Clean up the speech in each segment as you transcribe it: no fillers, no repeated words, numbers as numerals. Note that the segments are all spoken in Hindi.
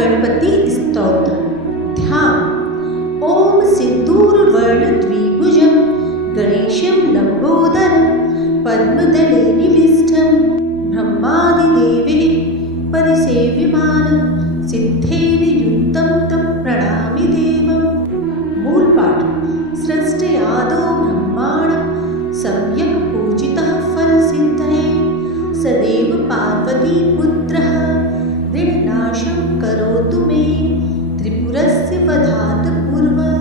गणपति स्तोत्र। ध्यान। ओम सिन्दूरवर्णद्विभुजं गणेशं लम्बोदरं पद्मदले निविष्टं ब्रह्मादिदेवैः परिसेव्यमानं सिद्धैर्युक्तं तं प्रणमामि देवम्। मूलपाठ। सृष्टयादौ ब्रह्माणं सम्यक् पूजितः फलसिद्धये सदैव पार्वतीपुत्रः ऋणनाशं करोतु मे त्रिपुरस्य वधात् पूर्वं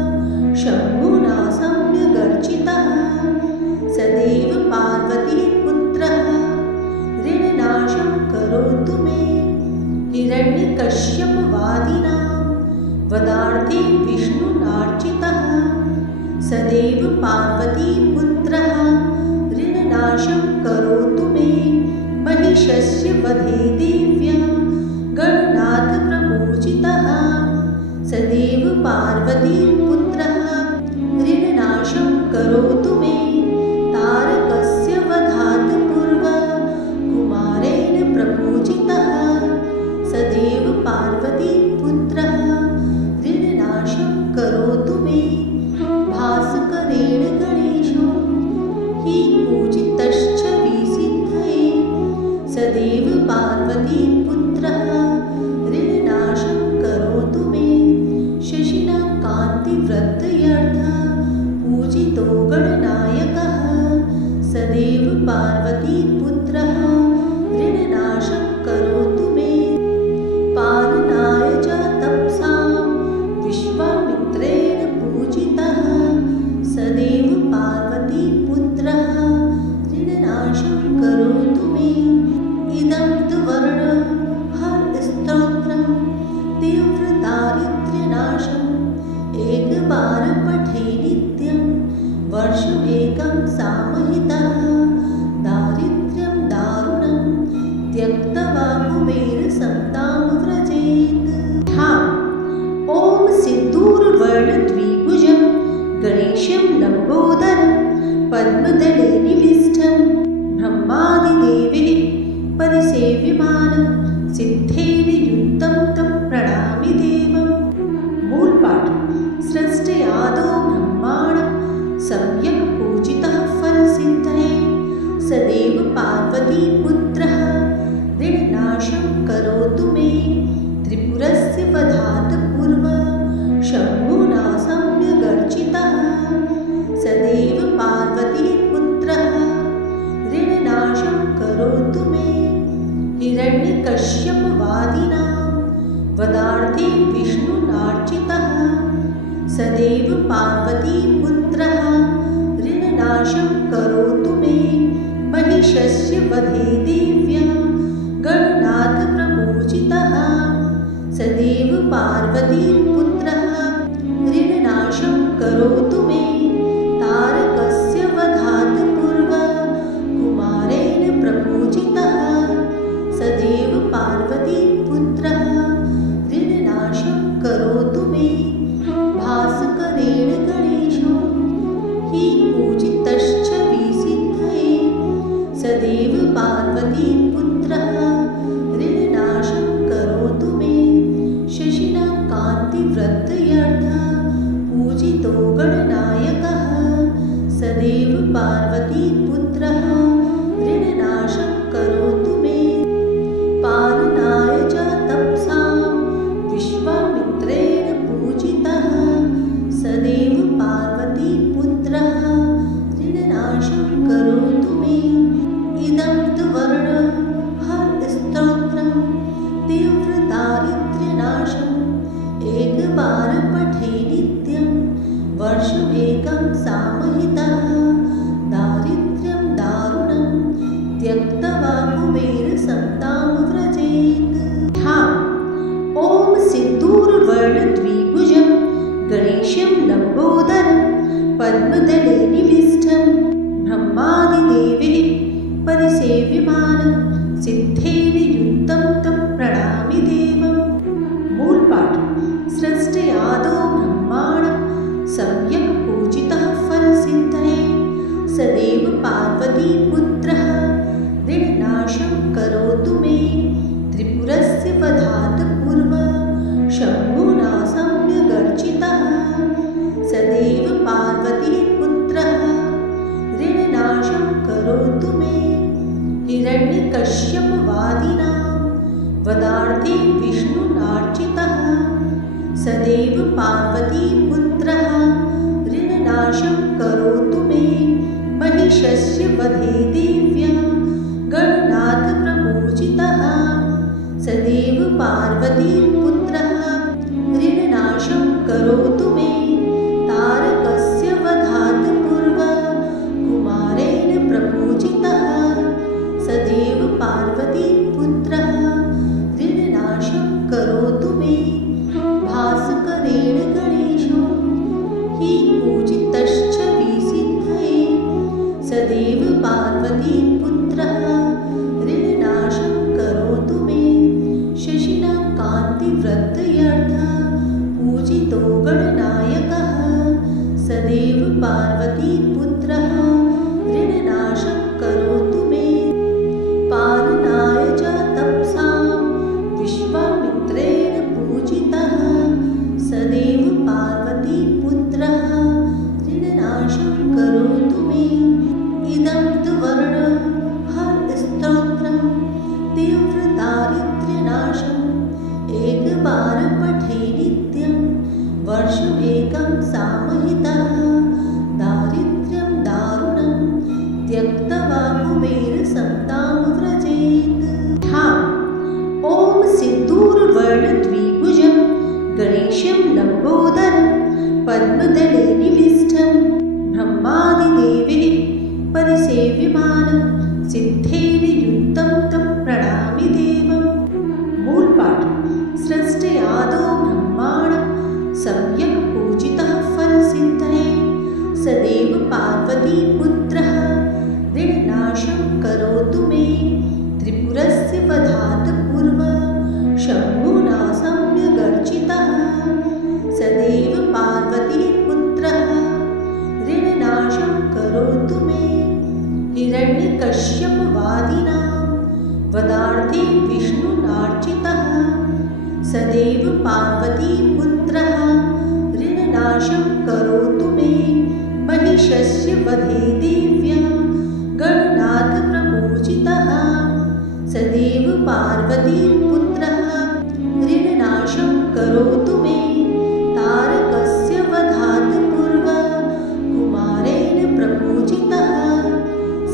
शम्भुना सम्यगर्चितः सदैव पार्वतीपुत्रः ऋणनाशं करोतु मे। हिरण्यकश्यपवादिनां वधार्थे विष्णुनार्चितः सदैव पार्वतीपुत्रः ऋणनाशं करोतु मे। महिषस्य वधे देव्या गणनाथप्रपूजितः सदैव पार्वतीपुत्रः ऋणनाशं करोतु मे। तारकस्य वधात् पूर्वं कुमारेण प्रपूजितः सदैव पार्वतीपुत्रः ऋणनाशं करोतु मे। भास्करेण गणेशो हि पूजितश्च विसिद्धये सदैव पार्वतीपुत्रः ऋणनाशं करोतु मे। शशिना कान्तिवृद्धयर्थः पूजितो गणनायकः सदैव पार्वतीपुत्रः ऋणनाशं करोतु मे। पालनाय च तपसां विश्वामित्रेण पूजितः सदैव पार्वतीपुत्रः ऋणनाशं करोतु मे। इदं तु वर्णहरस्तोत्रं तीव्रदारिद्र्यनाशम् एकवारं पठे नित्यं वर्षमेकं सामहितः दारिद्र्यं दारुणं त्यक्त्वा कुबेरसत्तां व्रजेत्। ध्यान। ओम सिन्दूरवर्णद्विभुजं गणेशं लम्बोदरं पद्मदले निविष्टं ब्रह्मादिदेवैः परिसेव्यमानं सिद्धैर्युक्तं तं प्रणमामि देवम्। मूलपाठ। सृष्टयादौ ब्रह्माणं सम्यक् पूजितः फलसिद्धये सदैव पार्वतीपुत्रः ऋणनाशं करोतु मे। त्रिपुरस्य वधात् पूर्वं शम्भुना सम्यगर्चितः सदैव पार्वतीपुत्रः ऋणनाशं करोतु मे। हिरण्यकश्यपवादिनां वधार्थे विष्णुनार्चितः सदैव पार्वतीपुत्रः ऋणनाशं करोतु मे। महिषस्य वधे देव्या गणनाथप्रपूजितः सदैव पार्वतीपुत्रः ऋणनाशं करोतु मे। तारकस्य वधात् पूर्वं कुमारेण प्रपूजितः सदैव पार्वतीपुत्रः ऋणनाशं करोतु मे। भास्करेण गणेशो हि पूजितश्च विसिद्धये सदैव पार्वतीपुत्रः ऋणनाशं करोतु मे। शशिना कान्तिवृद्धयर्थः पूजितो गणनायकः सदैव पार्वतीपुत्रः ऋणनाशं करोतु मे। पालनाय च तपसां विश्वामित्रेण पूजितः सदैव पार्वतीपुत्रः ऋणनाशं करोतु मे। इदं तु वर्णहरस्तोत्रं तीव्रदारिद्र्यनाशम् एकवारं पठे नित्यं वर्षमेकं सामहितः दारिद्र्यं दारुणं त्यक्त्वा कुबेरसत्तां व्रजेत्। ध्यान। ओम सिन्दूरवर्णद्विभुजं गणेशं लम्बोदरं पद्मदले निविष्टं ब्रह्मादिदेवैः परिसेव्यमानं सिद्धैर्युक्तं तं प्रणमामि देवम्। मूलपाठ। सृष्टयादौ ब्रह्माणं सम्यक् पूजितः फलसिद्धये सदैव पार्वतीपुत्रः ऋणनाशं करोतु मे। त्रिपुरस्य वधात् पूर्वं वदार्थे विष्णुनार्चितः सदैव पार्वतीपुत्रः ऋणनाशं करोतु मे महिषस्य वधे देव्या गणनाथप्रपूजितः सदैव पार्वतीपुत्रः ऋणनाशं करोतु मे तारकस्य वधात् पूर्वं कुमारेण प्रपूजितः सदैव पार्वतीपुत्रः ऋणनाशं करोतु मे भास्करेण गणेशो हि पूजितश्च विसिद्धये सदैव पार्वतीपुत्रः ऋणनाशं करोतु मे शशिना कान्तिवृत्तयर्थः पूजितो गणनायकः सदैव पार्वतीपुत्रः ऋणनाशं करोतु मे पालनाय च तपसां विश्वामित्रेण पूजितः सदैव पार्वतीपुत्रः ऋणनाशं करोतु मे इदं तु वर्णहरस्तोत्रं तीव्रदारिद्र्यनाशम् एकवारं पठे नित्यं वर्षमेकं सामहितः दारिद्र्यं दारुणं त्यक्त्वा कुबेरसत्तां व्रजेत्। ॐ सिन्दूरवर्णद्विभुजं गणेशं लम्बोदरं पद्मदले निविष्टं ब्रह्मादिदेवैः परिसेव्यमानं सिद्धेन युक्तं तं प्रणमामि देवम्। मूलपाठ सृष्टयादौ ब्रह्माणं सम्यक् पूजितः फलसिद्धये सदैव पार्वतीपुत्रः ऋणनाशं करोतु मे त्रिपुरस्य वधात् पूर्वं शम्भुना सम्यगर्चितः सदैव पार्वतीपुत्रः ऋणनाशं करोतु मे हिरण्यकश्यपवादिनां वदार्थे विष्णुनार्चितः सदैव पार्वतीपुत्रः ऋणनाशं करोतु मे महिषस्य वधे देव्या गणनाथप्रपूजितः सदैव पार्वतीपुत्रः ऋणनाशं करोतु मे तारकस्य वधात् पूर्वं कुमारेण प्रपूजितः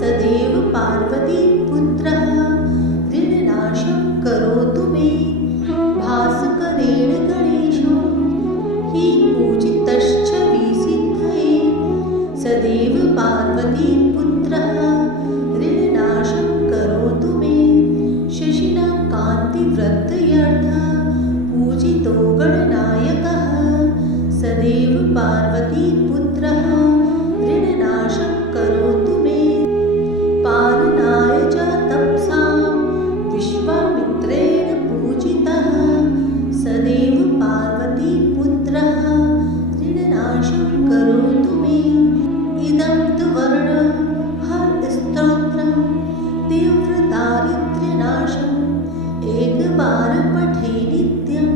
सदैव पार्वतीपुत्रः ऋणनाशं करोतु मे भास्करेण गणेशो हि पूजितश्च विसिद्धये सदैव पार्वतीपुत्रः ऋणनाशं करोतु मे शशिना कान्तिवृत्तयर्थः पूजितो गणनायकः सदैव पार्वतीपुत्रः ऋणनाशं करोतु मे पालनाय च तपसां विश्वामित्रेण पूजितः सदैव पार्वतीपुत्रः ऋणनाशं करोतु मे इदं तु वर्णहरस्तोत्रं तीव्रदारिद्र्यनाशम् एकवारं पठे नित्यं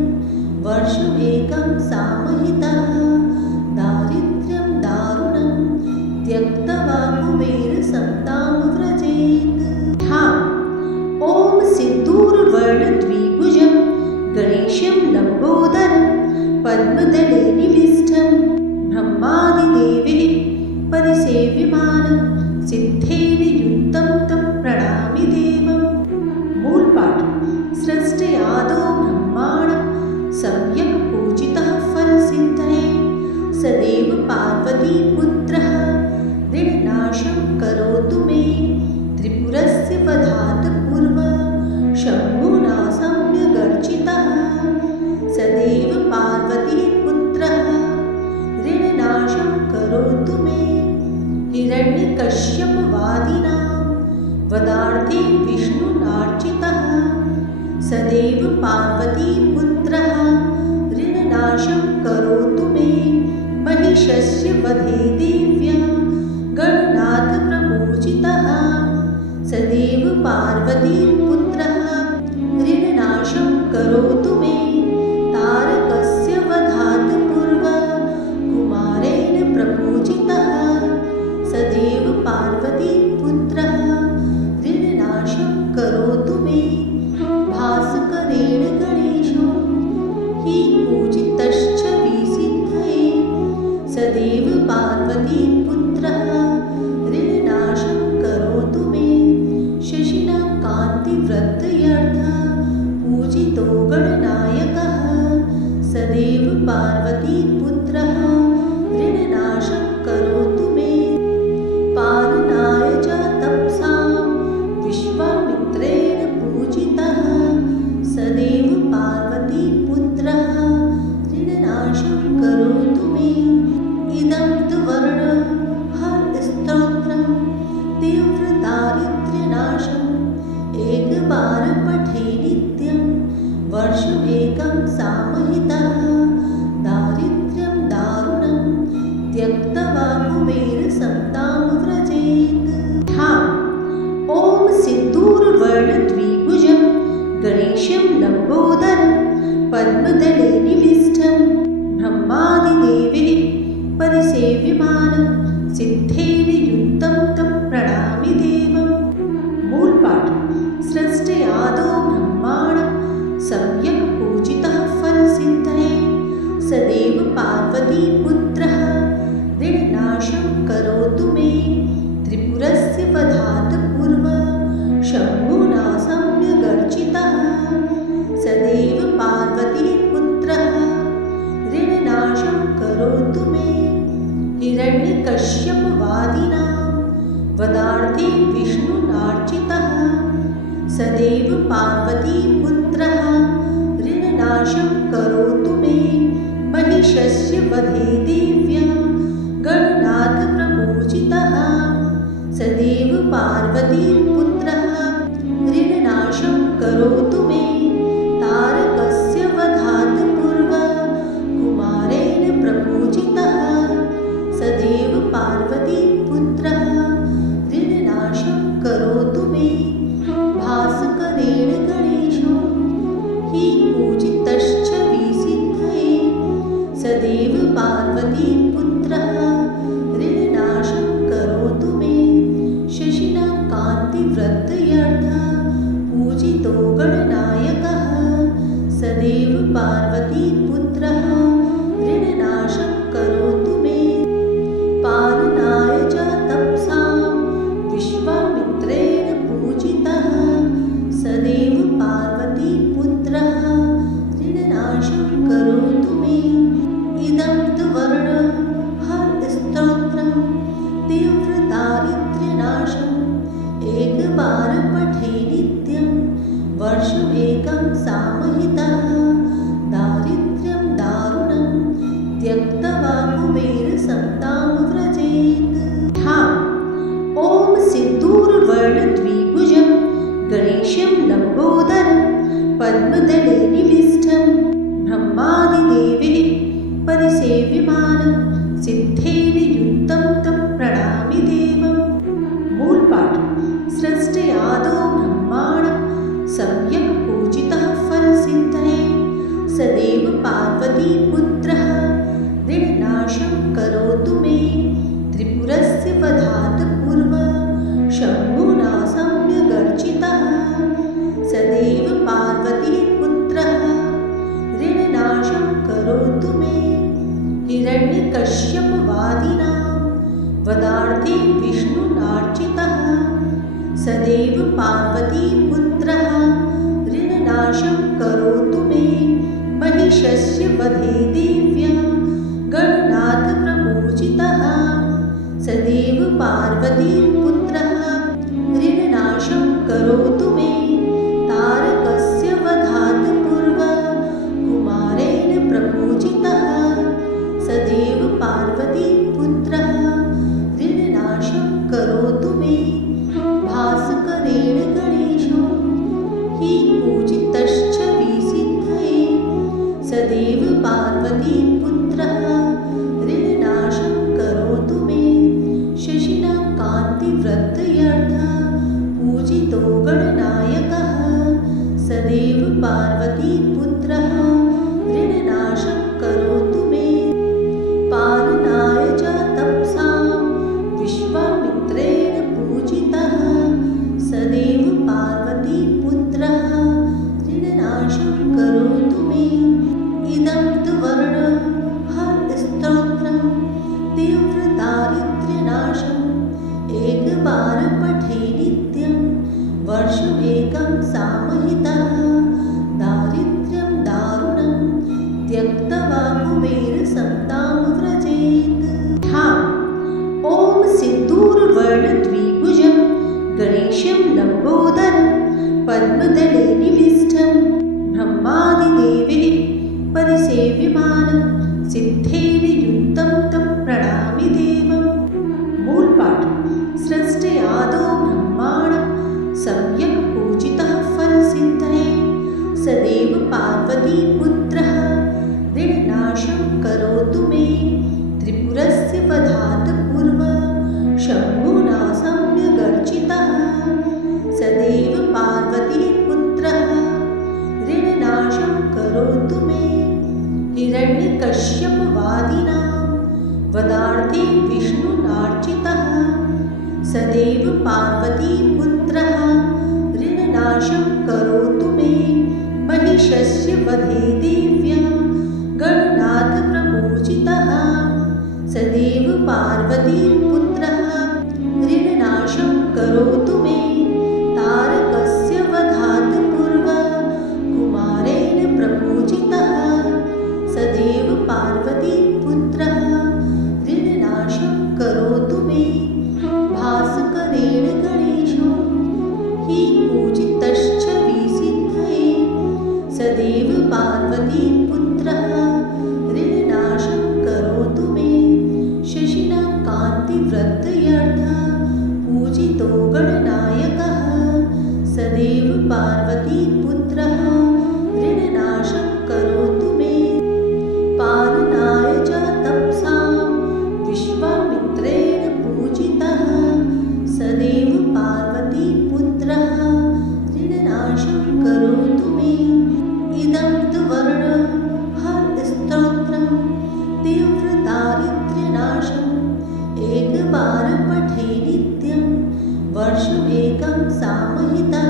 वर्षमेकं सामहितः दारिद्र्यं दारुणं त्यक्त्वा कुबेरसत्तां व्रजेत्। ॐ सिन्दूरवर्णद्विभुजं गणेशं लम्बोदरं पद्मदले निविष्टं ब्रह्मादिदेवैः परिसेव्यमानं सिद्धेन युक्तं तं प्रणमामि देवम्। मूलपाठ सृष्टयादौ ब्रह्माणं सम्यक् पूजितः फलसिद्धये सदैव पार्वतीपुत्रः ऋणनाशं करोतु मे त्रिपुरस्य वधात् पूर्वं शम्भुना सम्यगर्चितः सदैव पार्वतीपुत्रः ऋणनाशं करोतु मे हिरण्यकश्यपवादिनां वदार्थे विष्णुनार्चितः सदैव पार्वतीपुत्रः ऋणनाशं करोतु मे महिषस्य वधे देव्या गणनाथप्रपूजितः सदैव पार्वतीपुत्रः ऋणनाशं करोतु मे तारकस्य वधात् पूर्वं कुमारेण प्रपूजितः सदैव पार्वतीपुत्रः ऋणनाशं करोतु मे भास्करेण वर्षमेकं सामहितः दारिद्र्यं दारुणं त्यक्त्वा कुबेरसत्तां व्रजेत्। ॐ सिन्दूरवर्णद्विभुजं गणेशं लम्बोदरं पद्मदले निविष्टं ब्रह्मादिदेवैः परिसेव्यमानं सिद्धैर्युक्तं तं प्रणमामि देवम्। मूलपाठ। सृष्टयादौ ब्रह्माणं सम्यक् पूजितः फलसिद्धये सदैव पार्वतीपुत्रः ऋणनाशं करोतु मे त्रिपुरस्य वधात् पूर्वं शम्भुना सम्यगर्चितः सदैव पार्वतीपुत्रः ऋणनाशं करोतु मे। हिरण्यकश्यपवादिनां वधार्थे विष्णुनार्चितः सदैव पार्वतीपुत्रः ऋणनाशं करोतु मे। महिषस्य वधे देव्या गणनाथप्रपूजितः सदैव पार्वतीपुत्रः ऋणनाशं करोतु मे। तारकस्य वधात् पूर्वं कुमारेण प्रपूजितः सदैव पार्वतीपुत्रः ऋणनाशं करोतु मे। भास्करेण गणेशो हि पूजितश्च विसिद्धये सदैव पार्वतीपुत्रः ऋणनाशं करोतु मे। शशिना कान्तिवृत्तयर्थः पूजितो गणनायकः सदैव पार्वतीपुत्रः ऋणनाशं करोतु मे। पालनाय च तपसां विश्वामित्रेण पूजितः सदैव पार्वतीपुत्रः ऋणनाशं करोतु मे। इदं तु वर्णहरस्तोत्रं तीव्रदारिद्र्यनाशम् एकवारं पठे नित्यं वर्षमेकं सामहितः दारिद्र्यं दारुणं त्यक्त्वा कुबेरसत्तां व्रजेत्। ॐ सिन्दूरवर्णद्विभुजं गणेशं लम्बोदरं पद्मदले निविष्टं ब्रह्मादिदेवैः परिसेव्यमानं सिद्धैर्युक्तं तं प्रणमामि देवम्। मूलपाठ। सृष्टयादौ ब्रह्माणं सम्यक् पूजितः फलसिद्धये सदैव पार्वतीपुत्रः ऋणनाशं करोतु मे त्रिपुरस्य वधात् पूर्वं शम्भुना सम्यगर्चितः सदैव पार्वतीपुत्रः ऋणनाशं करोतु मे। हिरण्यकश्यपवादिनां वधार्थे विष्णुनार्चितः सदैव पार्वतीपुत्रः ऋणनाशं करोतु मे। महिषस्य वधे देव्या गणनाथप्रपूजितः सदैव पार्वतीपुत्रः ऋणनाशं करोतु मे। तारकस्य वधात् पूर्वं कुमारेण प्रपूजितः सदैव पार्वतीपुत्रः ऋणनाशं करोतु मे। भास्करेण गणेशो हि पूजितश्च विसिद्धये सदैव पार्वतीपुत्रः ऋणनाशं करोतु मे। शशिना कान्तिवृत्तयर्थः पूजितो गणनायकः सदैव पार्वतीपुत्रः ऋणनाशं करोतु मे। पालनाय च तपसां विश्वामित्रेण पूजितः सदैव पार्वतीपुत्रः ऋणनाशं करोतु मे। इदं तु वर्णहरस्तोत्रं तीव्रदारिद्र्यनाशम् एकवारं पठे नित्यं वर्षमेकं सामहितः दारिद्र्यं दारुणं त्यक्त्वा कुबेरसत्तां व्रजेत्। ॐ सिन्दूरवर्णद्विभुजं गणेशं लम्बोदरं पद्मदले निविष्टं ब्रह्मादिदेवैः परिसेव्यमानं सिद्धैर्युक्तं तं प्रणमामि देवम्। मूलपाठ। सृष्टयादौ ब्रह्माणं सम्यक् पूजितः फलसिद्धये सदैव पार्वतीपुत्रः हिरण्यकश्यपवादिनां वदार्थे विष्णुनार्चितः सदैव पार्वतीपुत्रः ऋणनाशं करोतु मे महिषस्य वधे देव्या गणनाथप्रपूजितः सदैव पार्वतीपुत्रः ऋणनाशं करोतु मे तारकस्य वधात् पूर्वं कुमारेण प्रपूजितः सदैव पार्वतीपुत्रः ऋणनाशं करोतु मे भास्करेण गणेशो हि पूजितश्च विसिद्धये सदैव पार्वतीपुत्रः ऋणनाशं करोतु मे शशिना कान्तिवृत्तयर्थः पूजितो गणनायकः सदैव पार्वतीपुत्रः ऋणनाशं करोतु मे पालनाय च तपसां विश्वामित्रेण पूजितः सदैव पार्वतीपुत्रः ऋणनाशं करोतु मे इदं तु वर्णस्तोत्रं तीव्रदारिद्र्यनाशम् एकवारं पठे नित्यं वर्षमेकं सामहितः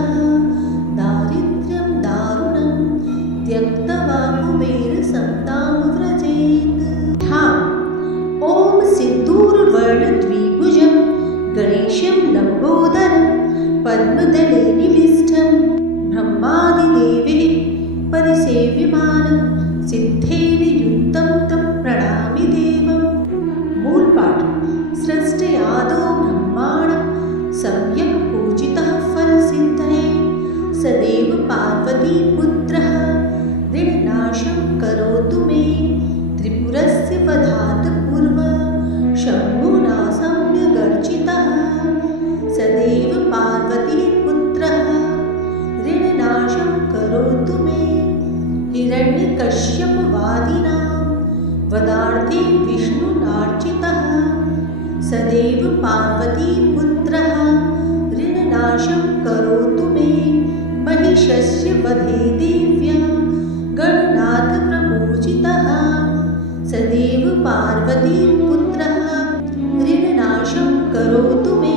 दारिद्र्यं दारुणं त्यक्त्वा कुबेरसत्तां व्रजेत् ॐ सिन्दूरवर्णद्विभुजं गणेशं लम्बोदरं पद्मदले निविष्टं ब्रह्मादिदेवैः परिसेव्यमानं सिद्धेन युक्तं तं प्रणमामि देवम् मूलपाठ सृष्टयादौ ब्रह्माणं सम्यक् पूजितः फलसिद्धये सदैव पार्वतीपुत्रः ऋणनाशं करोतु मे त्रिपुरस्य वधात् पूर्वं शम्भुना सम्यगर्चितः सदैव पार्वतीपुत्रः ऋणनाशं करोतु मे हिरण्यकश्यपवादिनां वदार्थे विष्णुनार्चितः सदैव पार्वतीपुत्रः ऋणनाशं करोतु मे महिषस्य वधे देव्या गणनाथप्रपूजितः सदैव पार्वतीपुत्रः ऋणनाशं करोतु मे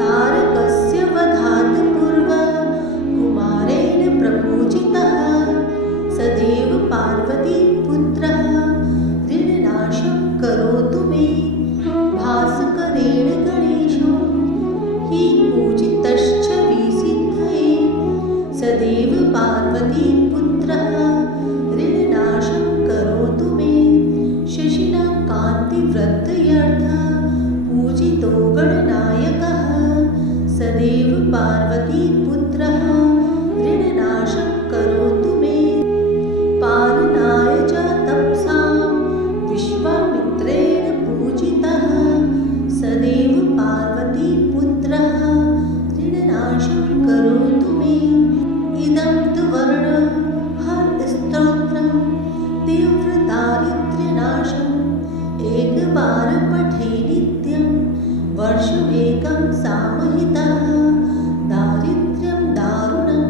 तारकस्य वधात् पूर्वं कुमारेण प्रपूजितः सदैव पार्वतीपुत्रः ऋणनाशं करोतु मे भास्करेण गणेशो हि पूजितश्च विसिद्धये सदैव पार्वतीपुत्रः ऋणनाशं करोतु मे शशिना कान्तिवृत्तयर्थः पूजितो गणनायकः सदैव पार्वतीपुत्रः ऋणनाशं करोतु मे पालनाय च तपसां विश्वामित्रेण पूजितः सदैव पार्वतीपुत्रः ऋणनाशं करोतु मे इदं तु वर्णस्तोत्रं तीव्रदारिद्र्यनाशम् एकवारं पठे नित्यं वर्षमेकं सामहितः दारिद्र्यं दारुणं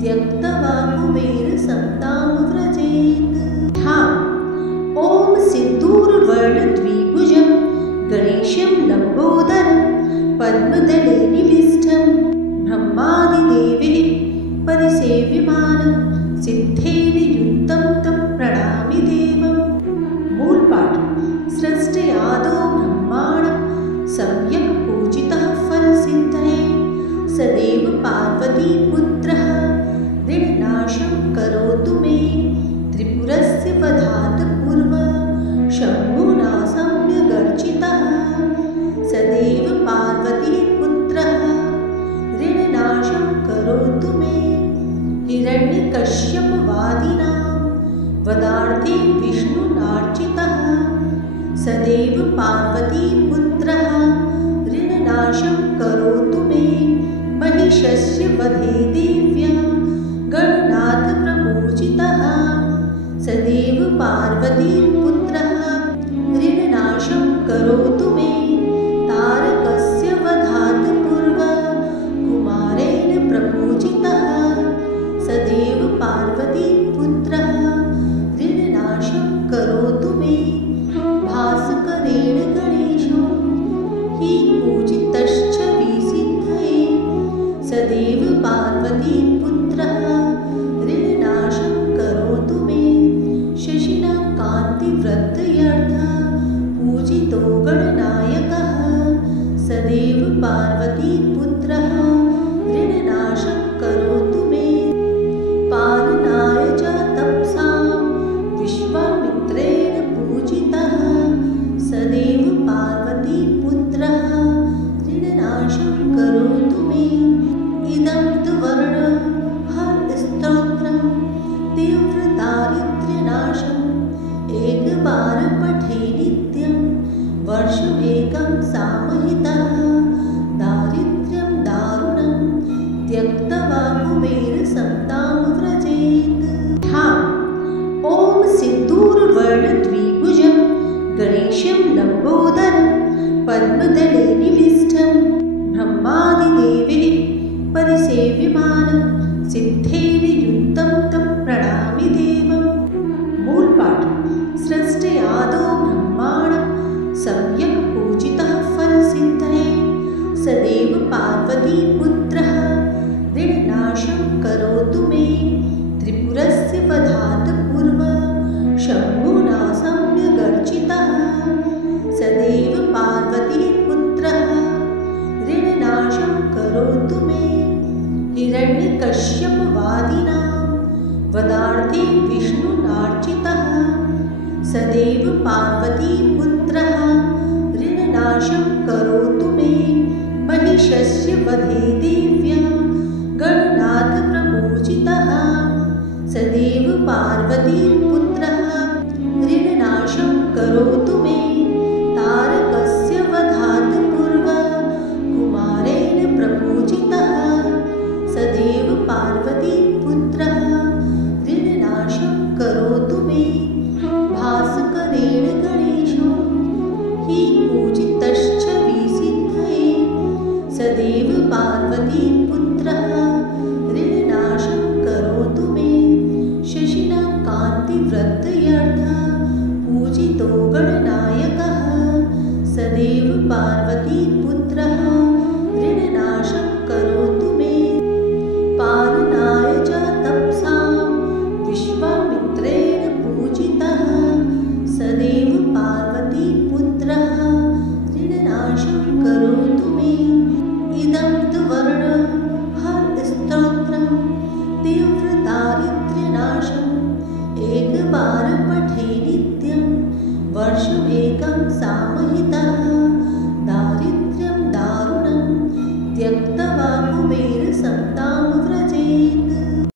त्यक्त्वा कुबेरसत्तां व्रजेत् ॐ सिन्दूरवर्णद्विभुजं गणेशं लम्बोदरं पद्मदले निविष्टं ब्रह्मादिदेवैः परिसेव्यमानं सिद्धेन युक्तं तं प्रणमामि देवम् मूलपाठ सृष्टयादौ ब्रह्माणं सम्यक् पूजितः फलसिद्धये सदैव पार्वतीपुत्रः ऋणनाशं करोतु मे त्रिपुरस्य वधात् पूर्वं शम्भुना सम्यगर्चितः सदैव पार्वतीपुत्रः ऋणनाशं करोतु मे हिरण्यकश्यपवादिनां वदार्थे विष्णुनार्चितः सदैव पार्वतीपुत्रः ऋणनाशं करोतु मे महिषस्य वधे देव्या गणनाथप्रपूजितः सदैव पार्वतीपुत्रः ऋणनाशं करोतु मे तारकस्य वधात् पूर्वं कुमारेण प्रपूजितः सदैव पार्वतीपुत्रः ऋणनाशं दर्पदले निविष्टं ब्रह्मादिदेवैः परिसेव्यमानं सिद्धैर्युक्तं तं प्रणमामि देवम्। मूलपाठ। सृष्टयादौ ब्रह्माणं सम्यक् पूजितः फलसिद्धये सदैव पार्वतीपुत्रः ऋणनाशं करोतु मे त्रिपुरस्य वधात् पूर्वं शम्भुना सम्यगर्चितः सदैव पार्वतीपुत्रः ऋणनाशं करोतु मे। हिरण्यकश्यपवादिनां वधार्थे विष्णुनार्चितः सदैव पार्वतीपुत्रः ऋणनाशं करोतु मे। महिषस्य वधे देव्या गणनाथप्रपूजितः सदैव पार्वतीपुत्रः ऋणनाशं करोतु मे। तारकस्य वधात् पूर्वं कुमारेण प्रपूजितः सदैव पार्वतीपुत्रः ऋणनाशं करोतु मे। भास्करेण गणेशो हि पूजितश्च विसिद्धये सदैव पार्वतीपुत्रः ऋणनाशं करोतु मे। शशिना कान्तिवृद्धयर्थः पूजितो गणनायकः सदैव पार्वतीपुत्रः ऋणनाशं करोतु मे। पालनाय च तपसां विश्वामित्रेण पूजितः सदैव पार्वतीपुत्रः ऋणनाशं करोतु मे।